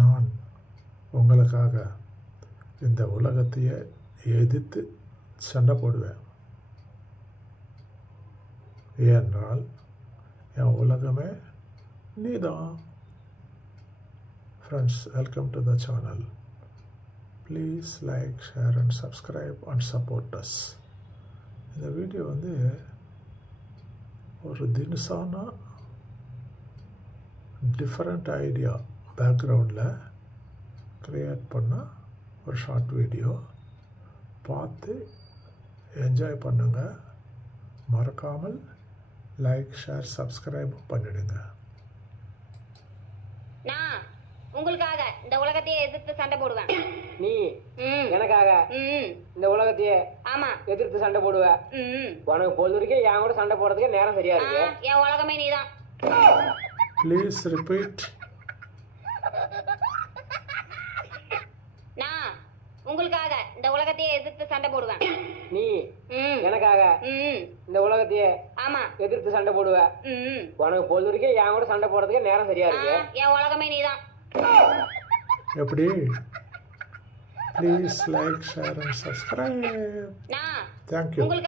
நான் உங்களுக்காக இந்த உலகத்தையே எதிர்த்து சண்டை போடுவேன். ஏனென்றால் என் உலகமே நீதான். Friends, welcome to the channel. Please like, share and subscribe and support us. இந்த வீடியோ ஒரு தினுசான டிஃப்ரெண்ட் ஐடியா பேக்ரவுண்டில் க்ரியேட் பண்ண ஒரு ஷார்ட் வீடியோ. பார்த்து என்ஜாய் பண்ணுங்கள். மறக்காமல் லைக், ஷேர், சப்ஸ்கிரைப் பண்ணிடுங்க. நான் உங்களுக்காக இந்த உலகத்தையே எதிர்த்து சண்டை போடுவேன். நீ எனக்காக இந்த உலகத்தையே ஆமா எதிர்த்து சண்டை போடுவ. உனக்கு பொழுது வரைக்கும் என் கூட சண்டை போடுறதுக்கு நேரம் சரியா இருக்கு. என் உலகமே நீதான். Please repeat. நான் உங்களுக்காக இந்த உலகத்தையே எதிர்த்து சண்டை போடுவேன். நீ எனக்காக இந்த உலகத்தையே ஆமா எதிர்த்து சண்டை போடுவ. உனக்கு பொழுது வரைக்கும் என் கூட சண்டை போடுறதுக்கு நேரம் சரியா இருக்கு. என் உலகமே நீதான். எப்படி? Please like, share and subscribe. நான் தேங்க்யூ.